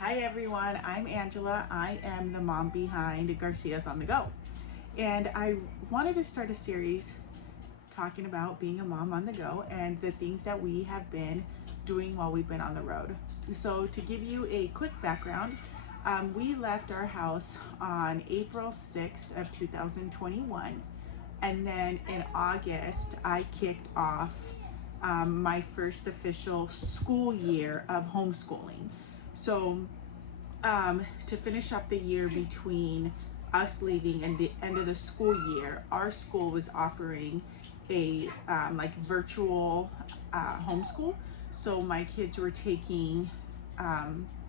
Hi everyone, I'm Angela. I am the mom behind Garcia's on the Go. And I wanted to start a series talking about being a mom on the go and the things that we have been doing while we've been on the road. So to give you a quick background, we left our house on April 6th of 2021. And then in August, I kicked off my first official school year of homeschooling. So to finish up the year between us leaving and the end of the school year, our school was offering a like virtual homeschool. So my kids were taking,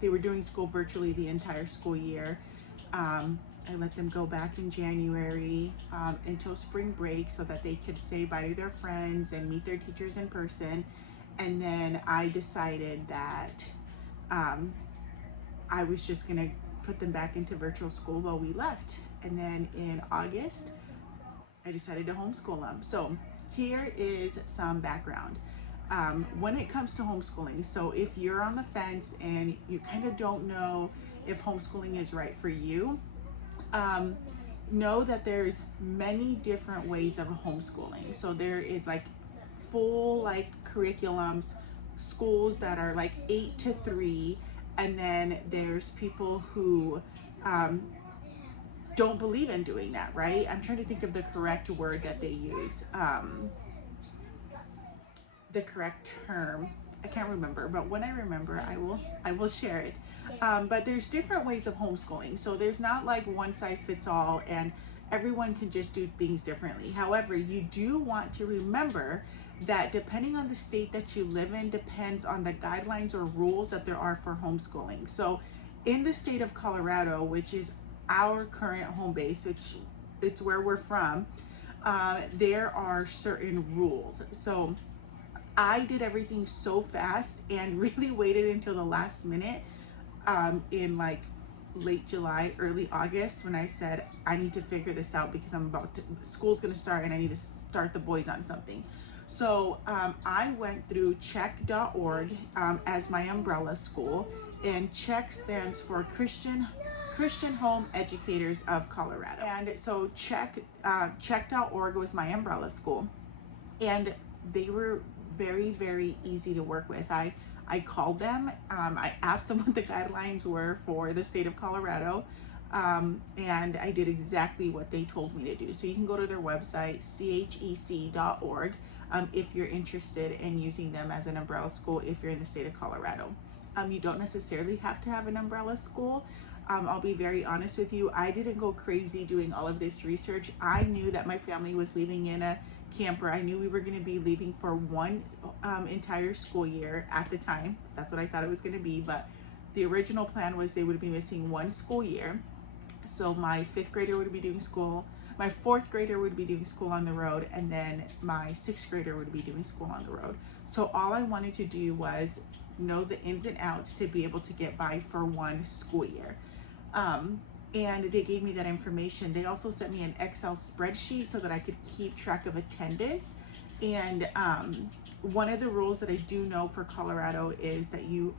they were doing school virtually the entire school year. I let them go back in January until spring break so that they could say bye to their friends and meet their teachers in person. And then I decided that I was just gonna put them back into virtual school while we left. And then in August, I decided to homeschool them. So here is some background. When it comes to homeschooling, so if you're on the fence and you kind of don't know if homeschooling is right for you, know that there's many different ways of homeschooling. So there is like full like curriculums, schools that are like 8 to 3, and then there's people who don't believe in doing that, right? I'm trying to think of the correct word that they use, the correct term. I can't remember, but when I remember, I will share it. But there's different ways of homeschooling. So there's not like one size fits all and everyone can just do things differently. However, you do want to remember that depending on the state that you live in depends on the guidelines or rules that there are for homeschooling. So in the state of Colorado, which is our current home base, which it's where we're from, there are certain rules. So I did everything so fast and really waited until the last minute in like late July, early August, when I said I need to figure this out because school's gonna start and I need to start the boys on something. So I went through check.org as my umbrella school, and CHEC stands for Christian Home Educators of Colorado. And so check.org was my umbrella school, and they were very, very easy to work with. I called them, I asked them what the guidelines were for the state of Colorado, and I did exactly what they told me to do. So you can go to their website, chec.org, if you're interested in using them as an umbrella school if you're in the state of Colorado. You don't necessarily have to have an umbrella school. I'll be very honest with you, I didn't go crazy doing all of this research. I knew that my family was leaving in a camper. I knew we were going to be leaving for one entire school year at the time. That's what I thought it was going to be, but the original plan was they would be missing one school year. So my 5th grader would be doing school, my 4th grader would be doing school on the road, and then my 6th grader would be doing school on the road. So all I wanted to do was know the ins and outs to be able to get by for one school year. And they gave me that information. They also sent me an Excel spreadsheet so that I could keep track of attendance. And one of the rules that I do know for Colorado is that you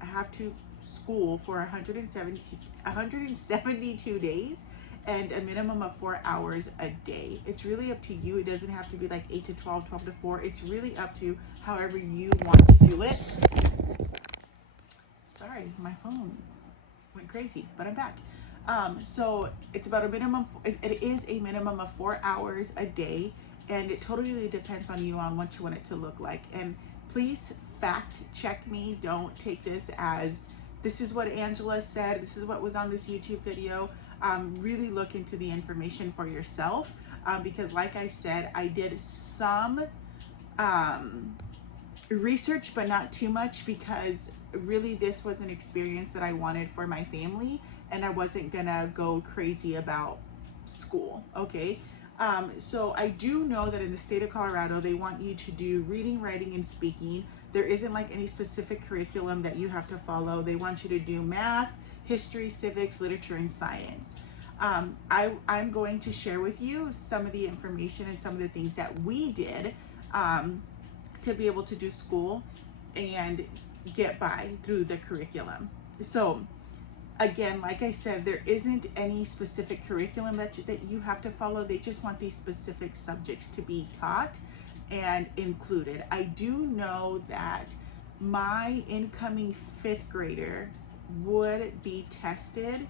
have to school for 172 days and a minimum of 4 hours a day. It's really up to you. It doesn't have to be like 8 to 12, 12 to 4. It's really up to however you want to do it. Sorry, my phone went crazy, but I'm back. So it's about it is a minimum of 4 hours a day, and it totally depends on you on what you want it to look like. And please fact check me. Don't take this as this is what Angela said, this is what was on this YouTube video. Really look into the information for yourself, because like I said, I did some research, but not too much, because really this was an experience that I wanted for my family, and I wasn't gonna go crazy about school, okay? So I do know that in the state of Colorado, they want you to do reading, writing, and speaking. There isn't like any specific curriculum that you have to follow. They want you to do math, history, civics, literature, and science. I'm going to share with you some of the information and some of the things that we did to be able to do school and get by through the curriculum. So again, like I said, there isn't any specific curriculum that you have to follow. They just want these specific subjects to be taught and included. I do know that my incoming 5th grader would be tested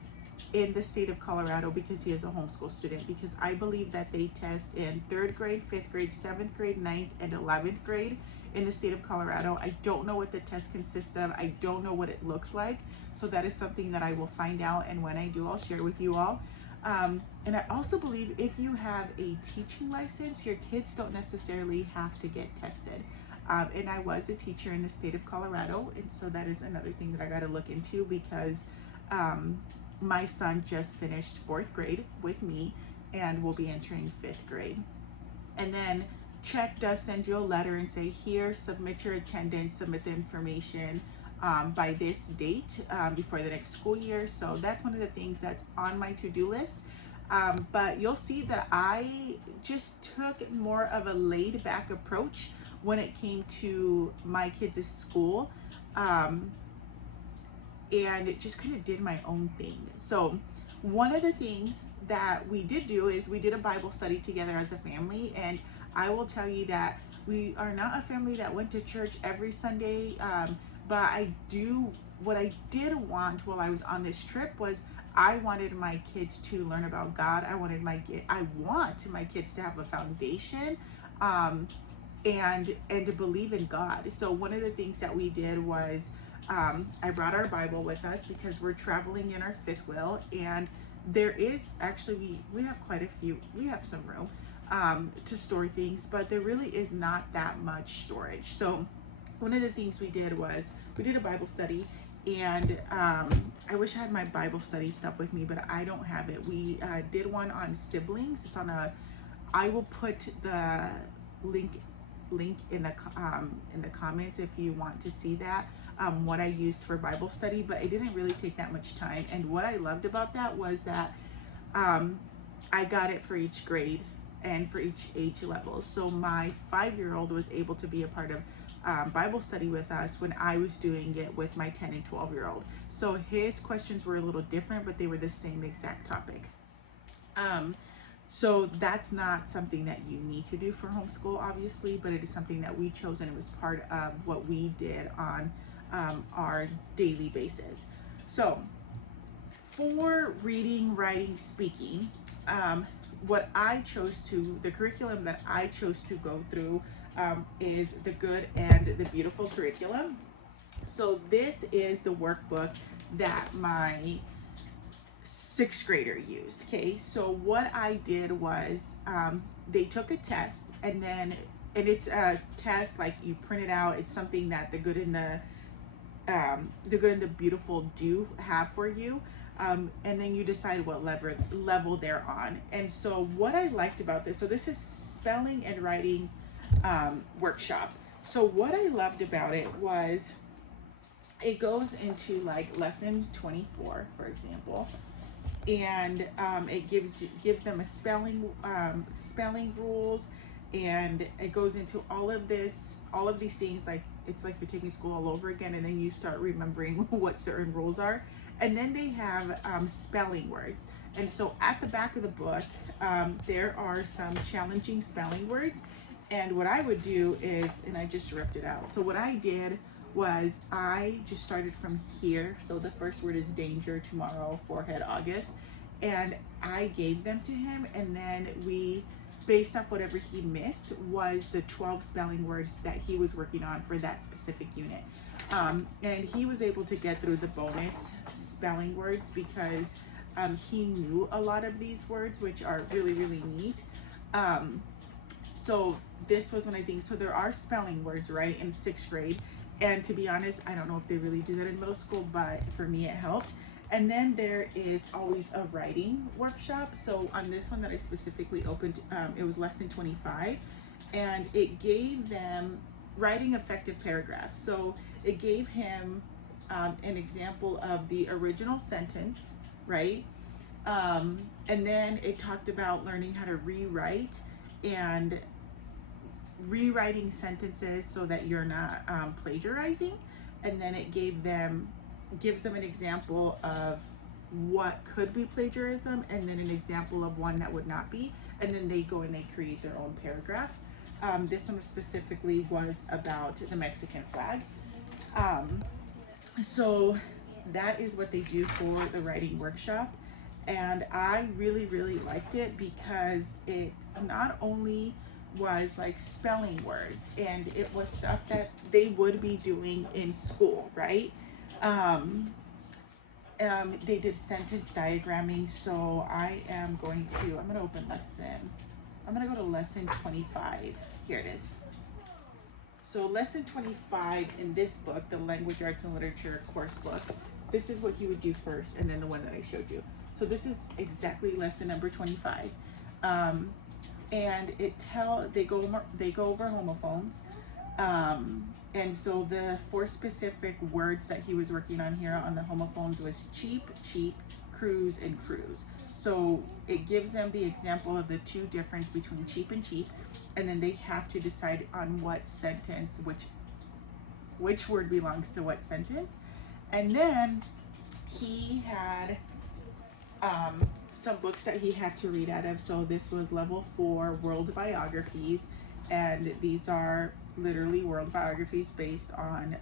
in the state of Colorado because he is a homeschool student, because I believe that they test in 3rd grade, 5th grade, 7th grade, 9th, and 11th grade in the state of Colorado. I don't know what the test consists of. I don't know what it looks like. So that is something that I will find out, and when I do, I'll share with you all. And I also believe if you have a teaching license, your kids don't necessarily have to get tested. And I was a teacher in the state of Colorado, and so that is another thing that I got to look into, because my son just finished 4th grade with me and will be entering 5th grade. And then Check does send you a letter and say, here, submit your attendance, submit the information by this date before the next school year. So that's one of the things that's on my to-do list. But you'll see that I just took more of a laid back approach when it came to my kids' school. And it just kind of did my own thing. So one of the things that we did do is we did a Bible study together as a family, and I will tell you that we are not a family that went to church every Sunday, but what I did want while I was on this trip was I wanted my kids to learn about God. I want my kids to have a foundation and to believe in God. So one of the things that we did was I brought our Bible with us because we're traveling in our 5th wheel, and there is actually, we have quite a few, we have some room to store things, but there really is not that much storage. So one of the things we did was we did a Bible study, and I wish I had my Bible study stuff with me, but I don't have it. We did one on siblings. It's on I will put the link in the comments if you want to see that, what I used for Bible study, but it didn't really take that much time. And what I loved about that was that I got it for each grade and for each age level. So my 5-year-old was able to be a part of Bible study with us when I was doing it with my 10 and 12-year-old. So his questions were a little different, but they were the same exact topic. So that's not something that you need to do for homeschool, obviously, but it is something that we chose, and it was part of what we did on our daily basis. So for reading, writing, speaking, the curriculum that I chose to go through is the Good and the Beautiful curriculum. So this is the workbook that my 6th grader used. Okay, so what I did was they took a test, and it's a test like you print it out. It's something that the Good and the Beautiful do have for you, and then you decide what level they're on. And so what I liked about this, so this is spelling and writing workshop. So what I loved about it was it goes into like lesson 24, for example, and it gives them a spelling rules, and it goes into all of these things. Like it's like you're taking school all over again, and then you start remembering what certain rules are. And then they have spelling words, and so at the back of the book there are some challenging spelling words. And what I would do is, and I just ripped it out, so what I did was I just started from here. So the first word is danger, tomorrow, forehead, August, and I gave them to him, and then we, based off whatever he missed, was the 12 spelling words that he was working on for that specific unit. And he was able to get through the bonus spelling words because he knew a lot of these words, which are really, really neat. So this was one I think, so there are spelling words, right, in 6th grade. And to be honest, I don't know if they really do that in middle school, but for me it helped. And then there is always a writing workshop. So on this one that I specifically opened, it was lesson 25, and it gave them writing effective paragraphs. So it gave him an example of the original sentence, right? And then it talked about learning how to rewrite and rewriting sentences so that you're not plagiarizing. And then it gave them gives them an example of what could be plagiarism, and then an example of one that would not be, and then they go and they create their own paragraph. This one specifically was about the Mexican flag. So that is what they do for the writing workshop, and I really liked it because it not only was like spelling words, and it was stuff that they would be doing in school, right? They did sentence diagramming, so I'm going to open lesson. I'm gonna go to lesson 25. Here it is. So lesson 25 in this book, the Language Arts and Literature course book, this is what you would do first, and then the one that I showed you. So this is exactly lesson number 25. And they go over homophones. And so the 4 specific words that he was working on here on the homophones was cheap, cruise, and cruise. So it gives them the example of the 2 difference between cheap and cheap, and then they have to decide on what sentence, which word belongs to what sentence. And then he had some books that he had to read out of. So this was level 4 world biographies, and these are literally world biographies based on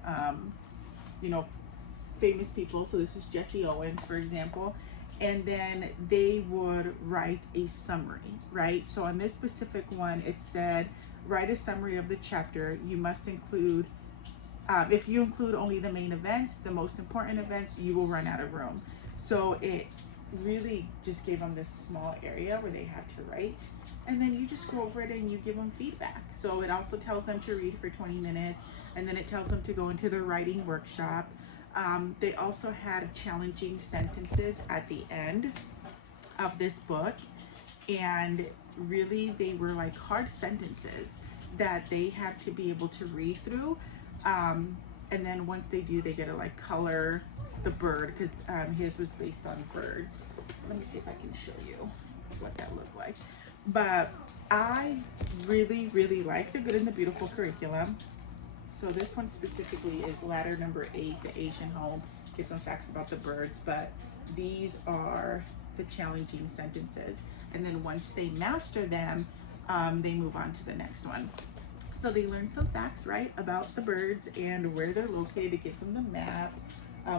famous people. So this is Jesse Owens, for example. And then they would write a summary, right? So on this specific one, it said, write a summary of the chapter. You must include, if you include only the main events, the most important events, you will run out of room. So it really just gave them this small area where they had to write. And then you just go over it and you give them feedback. So it also tells them to read for 20 minutes, and then it tells them to go into the writing workshop. They also had challenging sentences at the end of this book, and really they were like hard sentences that they had to be able to read through. And then once they do, they get to like color the bird, because his was based on birds. Let me see if I can show you what that looked like. But I really like the Good and the Beautiful curriculum. So this one specifically is ladder number 8, the Asian home. Gives them facts about the birds, but these are the challenging sentences. And then once they master them, they move on to the next one. So they learn some facts, right, about the birds and where they're located. It gives them the map,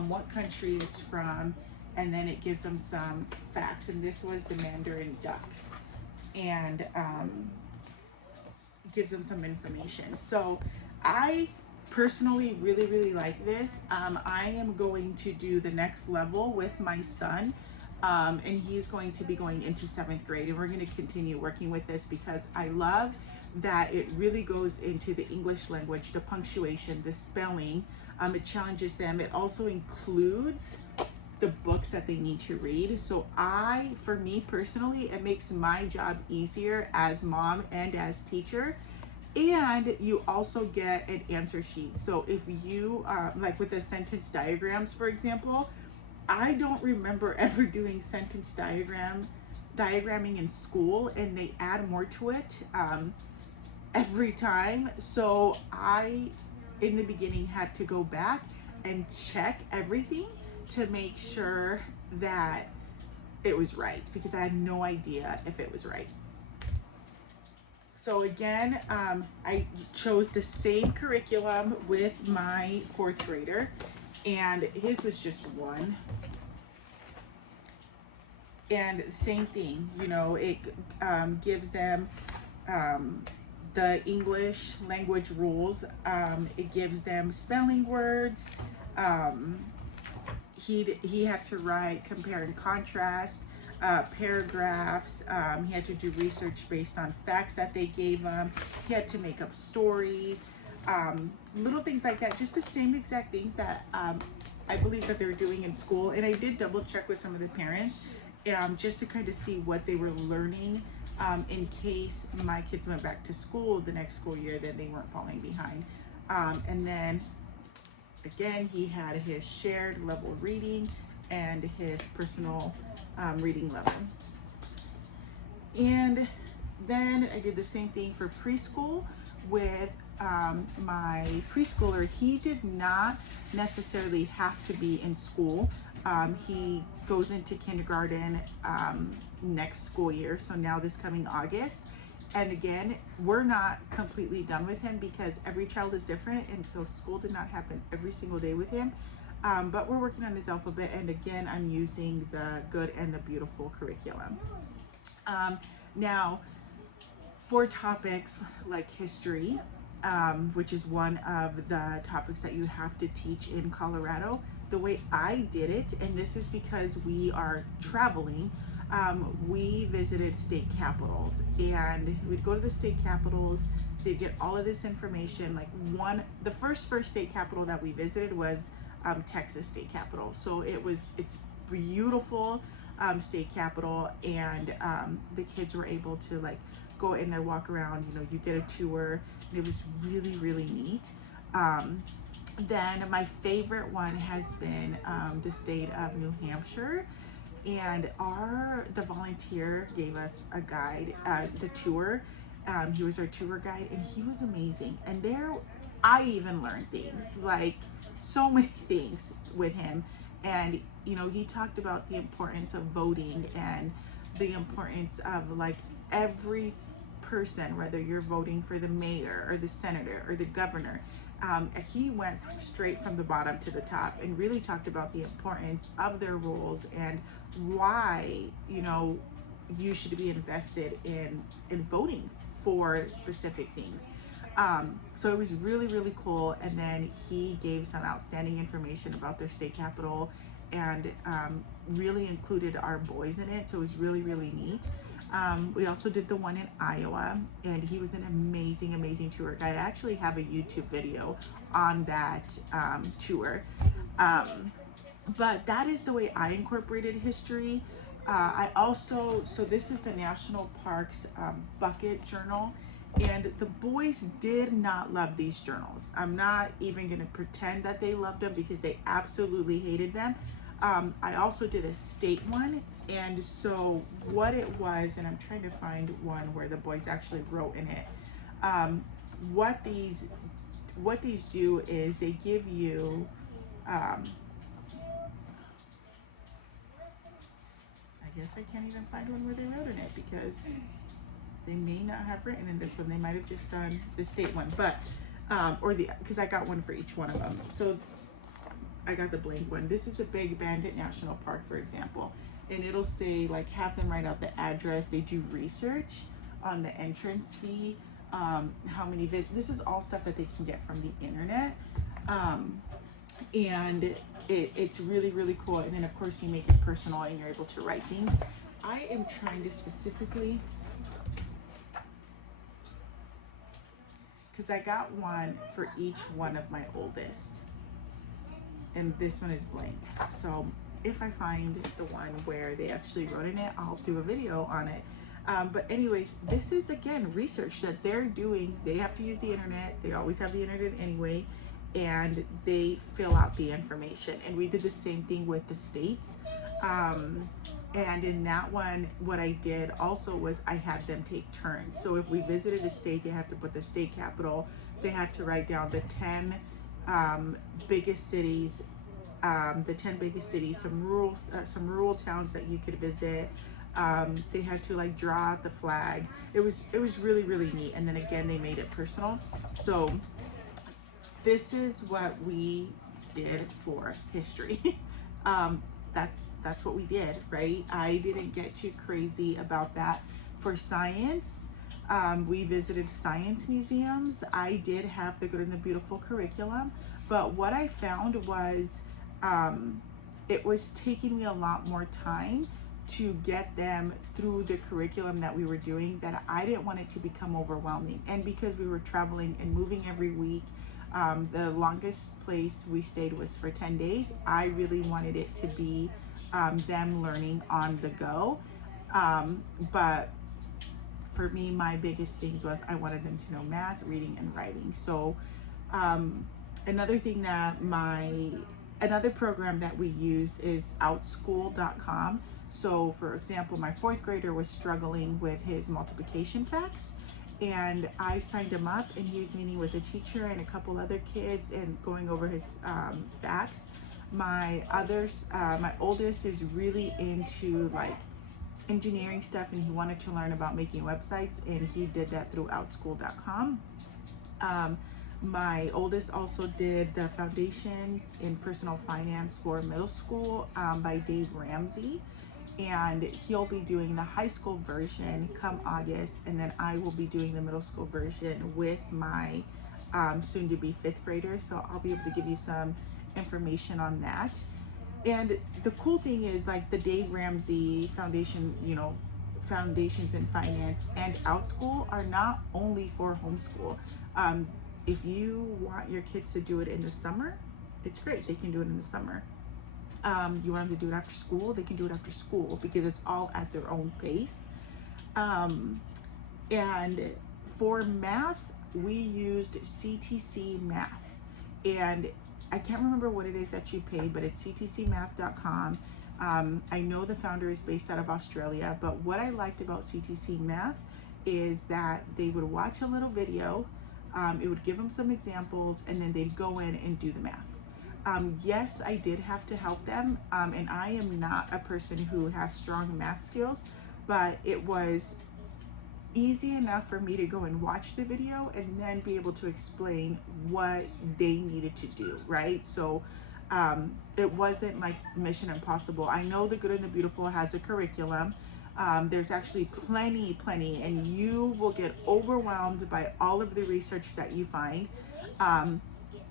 what country it's from, and then it gives them some facts. And this was the Mandarin duck, and gives them some information. So I personally really like this. I am going to do the next level with my son, and he's going to be going into 7th grade, and we're going to continue working with this because I love that it really goes into the English language, the punctuation, the spelling. It challenges them. It also includes the books that they need to read. So for me personally, it makes my job easier as mom and as teacher. And you also get an answer sheet. So if you like with the sentence diagrams, for example, I don't remember ever doing sentence diagramming in school, and they add more to it every time. So I, in the beginning, had to go back and check everything to make sure that it was right, because I had no idea if it was right. So again, I chose the same curriculum with my 4th grader, and his was just 1. And same thing, it gives them the English language rules. It gives them spelling words. He had to write compare and contrast, paragraphs. He had to do research based on facts that they gave him. He had to make up stories, little things like that, just the same exact things that I believe that they're doing in school. And I did double check with some of the parents just to kind of see what they were learning, in case my kids went back to school the next school year, then they weren't falling behind. And then again, he had his shared level reading and his personal reading level. And then I did the same thing for preschool with my preschooler, he did not necessarily have to be in school. He goes into kindergarten next school year, so now this coming August. And again, we're not completely done with him because every child is different, and so school did not happen every single day with him. But we're working on his alphabet, and again, I'm using the Good and the Beautiful curriculum. Now, for topics like history, which is one of the topics that you have to teach in Colorado, the way I did it, and this is because we are traveling, we visited state capitals, and we'd go to the state capitals. They'd get all of this information. Like the first state capital that we visited was Texas State Capitol. So it's beautiful state capitol, and the kids were able to like go in there, walk around. You know, you get a tour, and it was really, really neat. Then my favorite one has been the state of New Hampshire. And the volunteer gave us a guide, the tour. He was our tour guide, and he was amazing. And there, I even learned things, like so many things with him. And, you know, he talked about the importance of voting and the importance of like every person, whether you're voting for the mayor or the senator or the governor. He went straight from the bottom to the top and really talked about the importance of their roles and why, you know, you should be invested in voting for specific things. So it was really, really cool. And then he gave some outstanding information about their state capital and really included our boys in it. So it was really, really neat. We also did the one in Iowa, and he was an amazing, amazing tour guide. I actually have a YouTube video on that tour. But that is the way I incorporated history. So this is the National Parks Bucket Journal, and the boys did not love these journals. I'm not even gonna pretend that they loved them because they absolutely hated them. I also did a state one, and so what it was, and I'm trying to find one where the boys actually wrote in it. What these do is they give you I guess I can't even find one where they wrote in it because they may not have written in this one. They might have just done the state one, but because I got one for each one of them. So I got the blank one. This is the Big Bandit National Park, for example, and it'll say like have them write out the address. They do research on the entrance fee, how many this is all stuff that they can get from the internet, and it's really, really cool. And then of course you make it personal and you're able to write things. I am trying to specifically, because I got one for each one of my oldest, and this one is blank. So if I find the one where they actually wrote in it, I'll do a video on it. But anyways, this is again research that they're doing. They have to use the internet. They always have the internet anyway, and they fill out the information. And we did the same thing with the states. And in that one, what I did also was I had them take turns. So if we visited a state, they had to put the state capital. They had to write down the 10 biggest cities, some rural towns that you could visit. They had to like draw out the flag. It was really, really neat. And then again, they made it personal. So this is what we did for history. That's what we did, right? I didn't get too crazy about that. For science, we visited science museums. I did have the Good and the Beautiful curriculum, but what I found was it was taking me a lot more time to get them through the curriculum that we were doing, that I didn't want it to become overwhelming. And because we were traveling and moving every week, the longest place we stayed was for 10 days. I really wanted it to be them learning on the go. But for me, my biggest things was I wanted them to know math, reading, and writing. So another program that we use is outschool.com. So for example, my 4th grader was struggling with his multiplication facts, and I signed him up, and he was meeting with a teacher and a couple other kids and going over his facts. My oldest is really into like engineering stuff, and he wanted to learn about making websites, and he did that through outschool.com. My oldest also did the foundations in personal finance for middle school by Dave Ramsey, and he'll be doing the high school version come August, and then I will be doing the middle school version with my soon to be fifth grader. So I'll be able to give you some information on that. And the cool thing is, like, the Dave Ramsey Foundation, foundations in finance and OutSchool are not only for homeschool. If you want your kids to do it in the summer, it's great. They can do it in the summer. You want them to do it after school, they can do it after school, because it's all at their own pace. And for math, we used CTC Math, and I can't remember what it is that you paid, but it's ctcmath.com. I know the founder is based out of Australia, but what I liked about CTC Math is that they would watch a little video, it would give them some examples, and then they'd go in and do the math. Yes, I did have to help them, and I am not a person who has strong math skills, but it was easy enough for me to go and watch the video and then be able to explain what they needed to do, right? So it wasn't like Mission Impossible. I know The Good and the Beautiful has a curriculum. There's actually plenty, and you will get overwhelmed by all of the research that you find.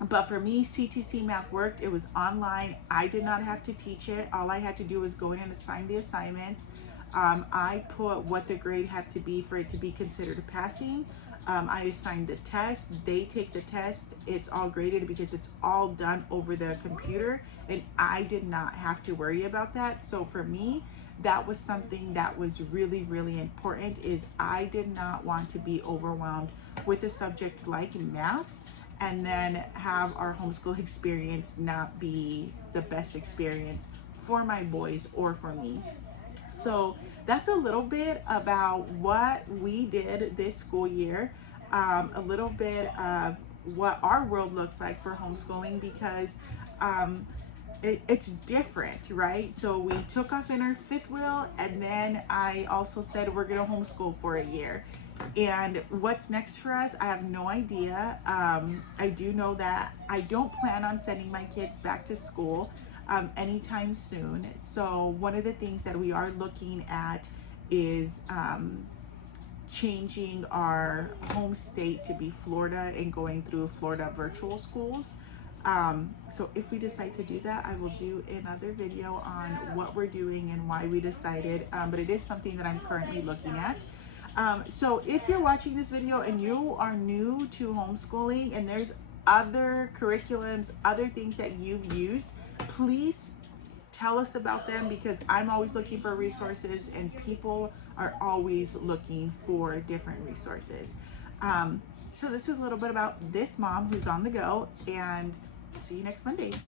But for me, CTC Math worked. It was online. I did not have to teach it. All I had to do was go in and assign the assignments. I put what the grade had to be for it to be considered a passing. I assigned the test. They take the test. It's all graded because it's all done over the computer, and I did not have to worry about that. So for me, that was something that was really, really important, is I did not want to be overwhelmed with a subject like math and then have our homeschool experience not be the best experience for my boys or for me. So that's a little bit about what we did this school year, a little bit of what our world looks like for homeschooling, because it's different, right? So we took off in our fifth wheel, and then I also said we're gonna homeschool for a year. And what's next for us, I have no idea. I do know that I don't plan on sending my kids back to school anytime soon. So one of the things that we are looking at is changing our home state to be Florida and going through Florida virtual schools. So if we decide to do that, I will do another video on what we're doing and why we decided, but it is something that I'm currently looking at. So if you're watching this video and you are new to homeschooling and there's other curriculums, other things that you've used, please tell us about them, because I'm always looking for resources and people are always looking for different resources. So this is a little bit about this mom who's on the go, and see you next Monday.